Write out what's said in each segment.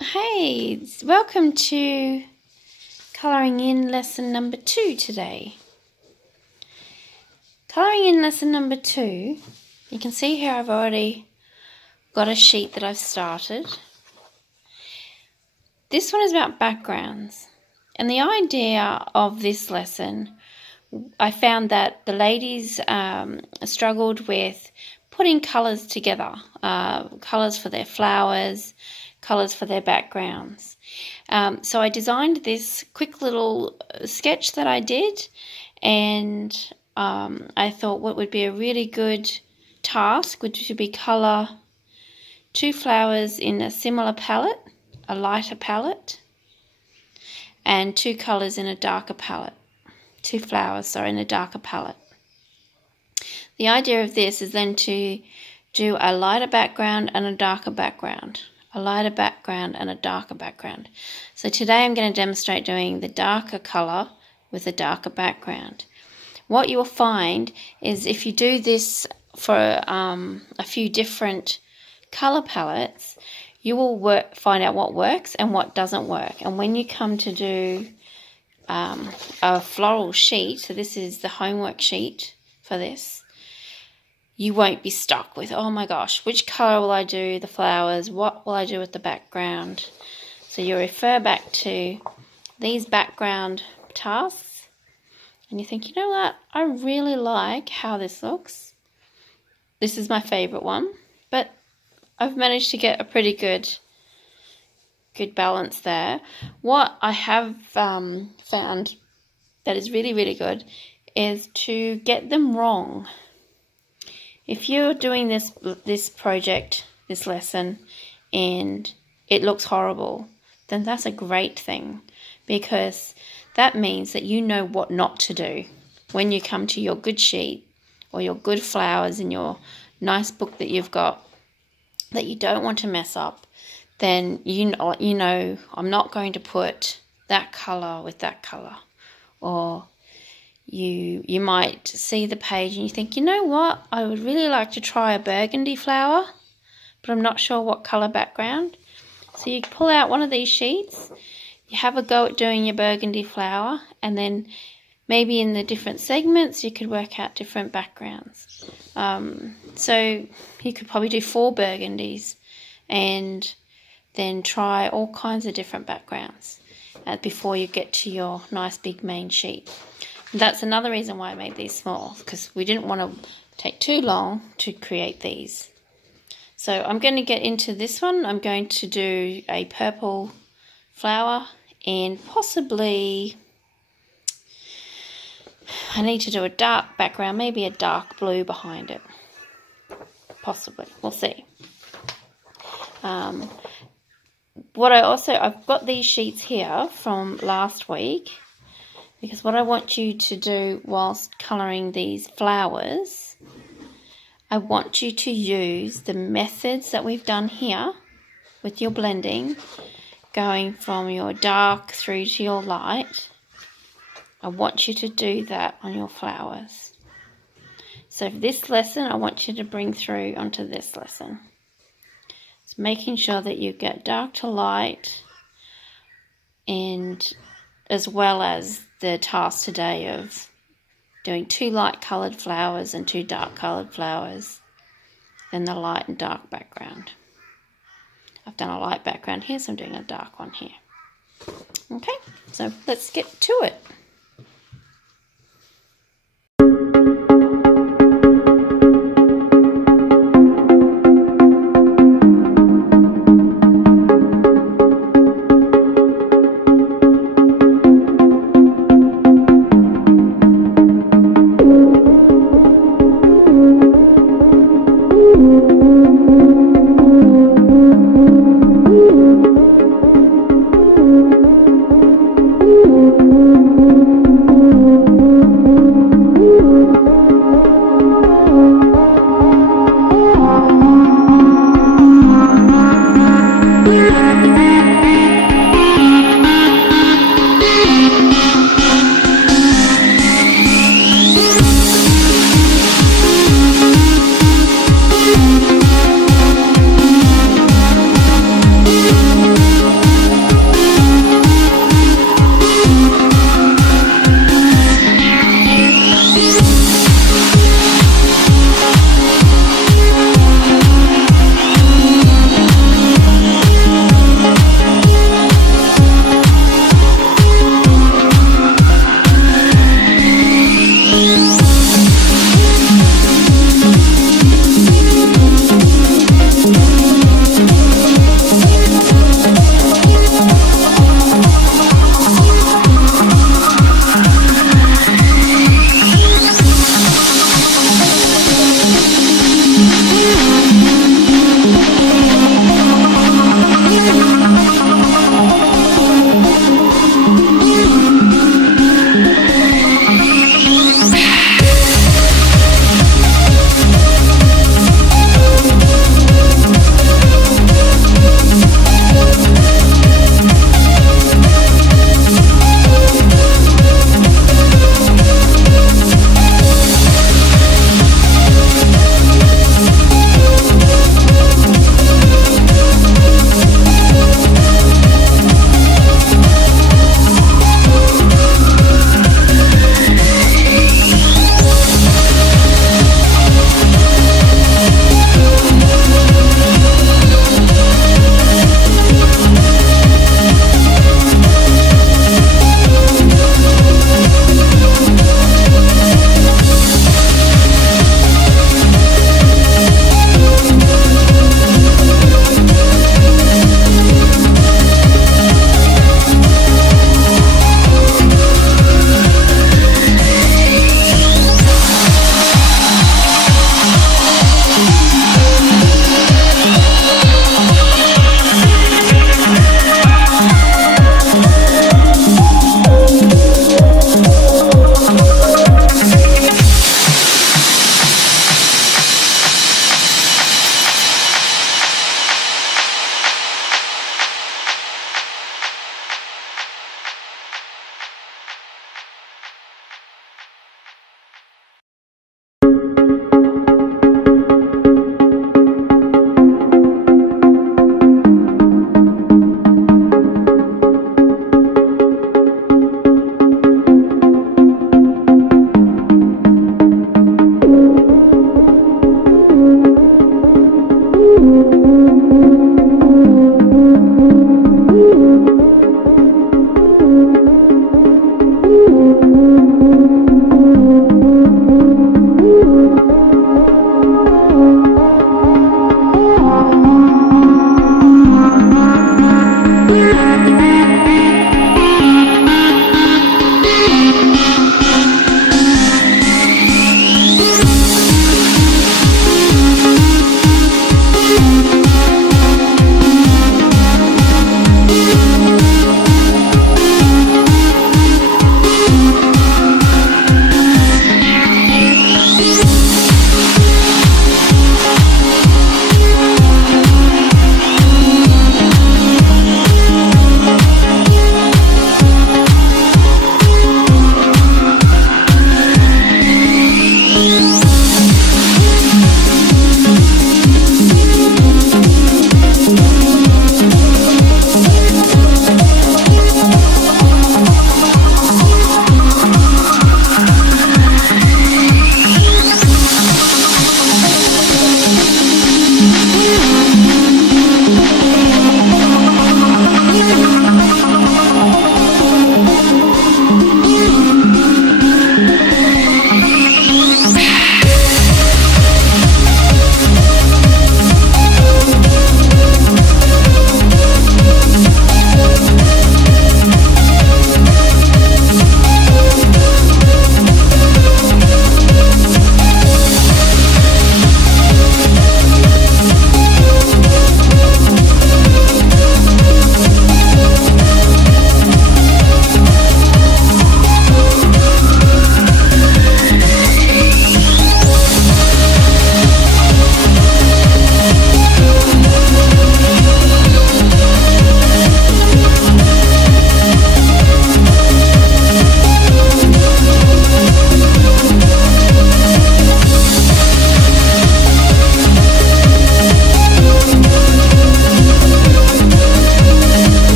Hey, welcome to colouring in lesson number 2 today. Colouring in lesson number 2, you can see here I've already got a sheet that I've started. This one is about backgrounds, and the idea of this lesson, I found that the ladies struggled with putting colours together, colours for their flowers, colours for their backgrounds. So I designed this quick little sketch that I did, and I thought what would be a really good task would be colour 2 flowers in a similar palette, a lighter palette, and 2 colours in a darker palette. 2 flowers, in a darker palette. The idea of this is then to do a lighter background and a darker background. A lighter background and a darker background. So today I'm going to demonstrate doing the darker colour with a darker background. What you will find is if you do this for a few different colour palettes, you will find out what works and what doesn't work. And when you come to do a floral sheet, so this is the homework sheet for this, you won't be stuck with, oh my gosh, which colour will I do the flowers? What will I do with the background? So you refer back to these background tasks and you think, you know what, I really like how this looks. This is my favourite one, but I've managed to get a pretty good balance there. What I have found that is really, really good is to get them wrong. If you're doing this project, this lesson, and it looks horrible, then that's a great thing, because that means that you know what not to do when you come to your good sheet or your good flowers in your nice book that you've got that you don't want to mess up. Then you know I'm not going to put that colour with that colour. Or you might see the page and you think, you know what, I would really like to try a burgundy flower, but I'm not sure what colour background. So you pull out one of these sheets, you have a go at doing your burgundy flower, and then maybe in the different segments you could work out different backgrounds. So you could probably do 4 burgundies and then try all kinds of different backgrounds before you get to your nice big main sheet. That's another reason why I made these small, because we didn't want to take too long to create these. So I'm going to get into this one. I'm going to do a purple flower and possibly I need to do a dark background, maybe a dark blue behind it. Possibly. We'll see. I've got these sheets here from last week, because what I want you to do whilst colouring these flowers, I want you to use the methods that we've done here with your blending, going from your dark through to your light. I want you to do that on your flowers. So for this lesson, I want you to bring through onto this lesson. It's making sure that you get dark to light, and as well as the task today of doing 2 light coloured flowers and 2 dark coloured flowers, then the light and dark background. I've done a light background here, so I'm doing a dark one here. Okay, so let's get to it.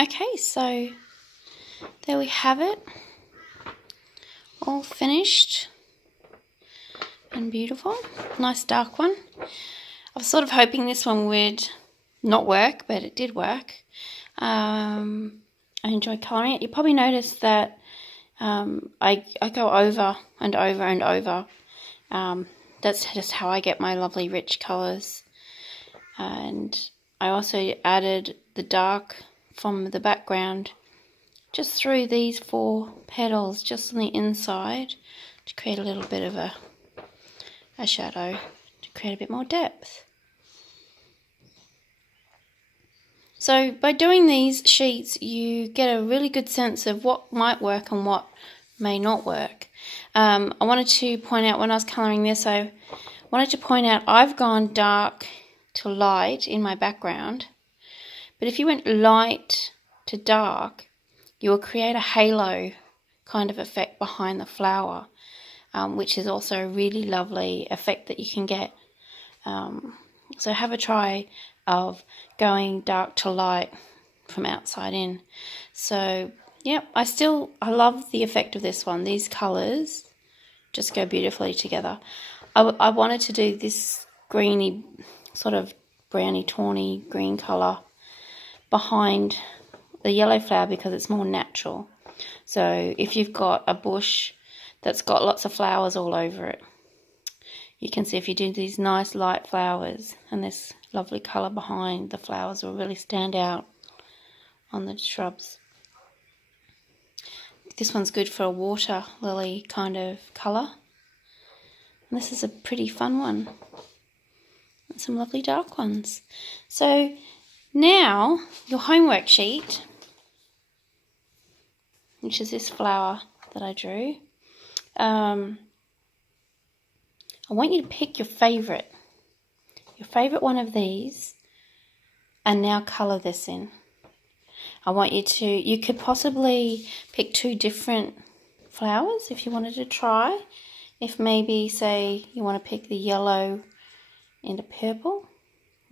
Okay, so there we have it, all finished and beautiful. Nice dark one. I was sort of hoping this one would not work, but it did work. I enjoy colouring it. You probably noticed that I go over and over and over. That's just how I get my lovely rich colours. And I also added the dark from the background just through these 4 petals, just on the inside, to create a little bit of a shadow, to create a bit more depth. So by doing these sheets, you get a really good sense of what might work and what may not work. I wanted to point out, when I was colouring this, I wanted to point out I've gone dark to light in my background, but if you went light to dark, you will create a halo kind of effect behind the flower, which is also a really lovely effect that you can get. So have a try of going dark to light from outside in. So yeah, I love the effect of this one. These colours just go beautifully together. I wanted to do this greeny, sort of browny, tawny green colour behind the yellow flower because it's more natural. So if you've got a bush that's got lots of flowers all over it, you can see if you do these nice light flowers and this lovely colour behind, the flowers will really stand out on the shrubs. This one's good for a water lily kind of colour. And this is a pretty fun one. And some lovely dark ones. So now your homework sheet, which is this flower that I drew, I want you to pick your favourite one of these, and now colour this in. I want you could possibly pick 2 different flowers if you wanted to try. If maybe, say, you want to pick the yellow and a purple.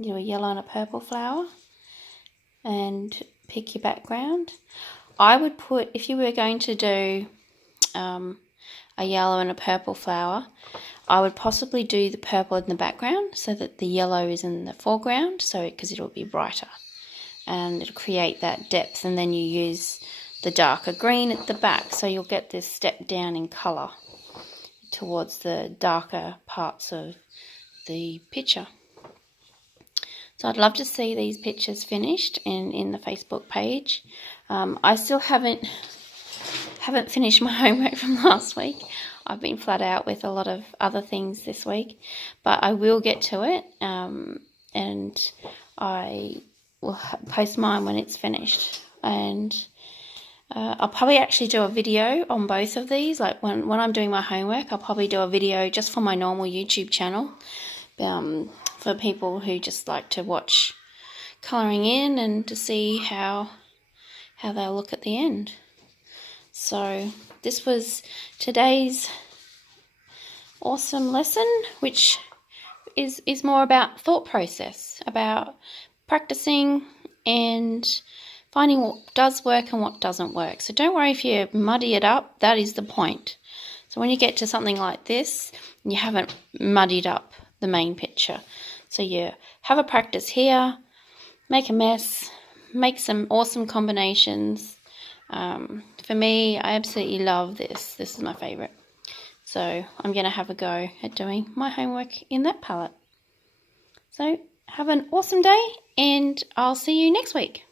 Do a yellow and a purple flower and pick your background. I would put, if you were going to do a yellow and a purple flower, I would possibly do the purple in the background so that the yellow is in the foreground, because it'll be brighter and it'll create that depth, and then you use the darker green at the back, so you'll get this step down in colour towards the darker parts of the picture. So I'd love to see these pictures finished in the Facebook page. I still haven't finished my homework from last week. I've been flat out with a lot of other things this week, but I will get to it, and I will post mine when it's finished. And I'll probably actually do a video on both of these. Like when I'm doing my homework, I'll probably do a video just for my normal YouTube channel, for people who just like to watch colouring in and to see how they'll look at the end. So this was today's awesome lesson, which is more about thought process, about practicing and finding what does work and what doesn't work. So don't worry if you muddy it up, that is the point. So when you get to something like this, you haven't muddied up the main picture. So you have a practice here, make a mess, make some awesome combinations. For me, I absolutely love this. This is my favourite. So I'm going to have a go at doing my homework in that palette. So have an awesome day, and I'll see you next week.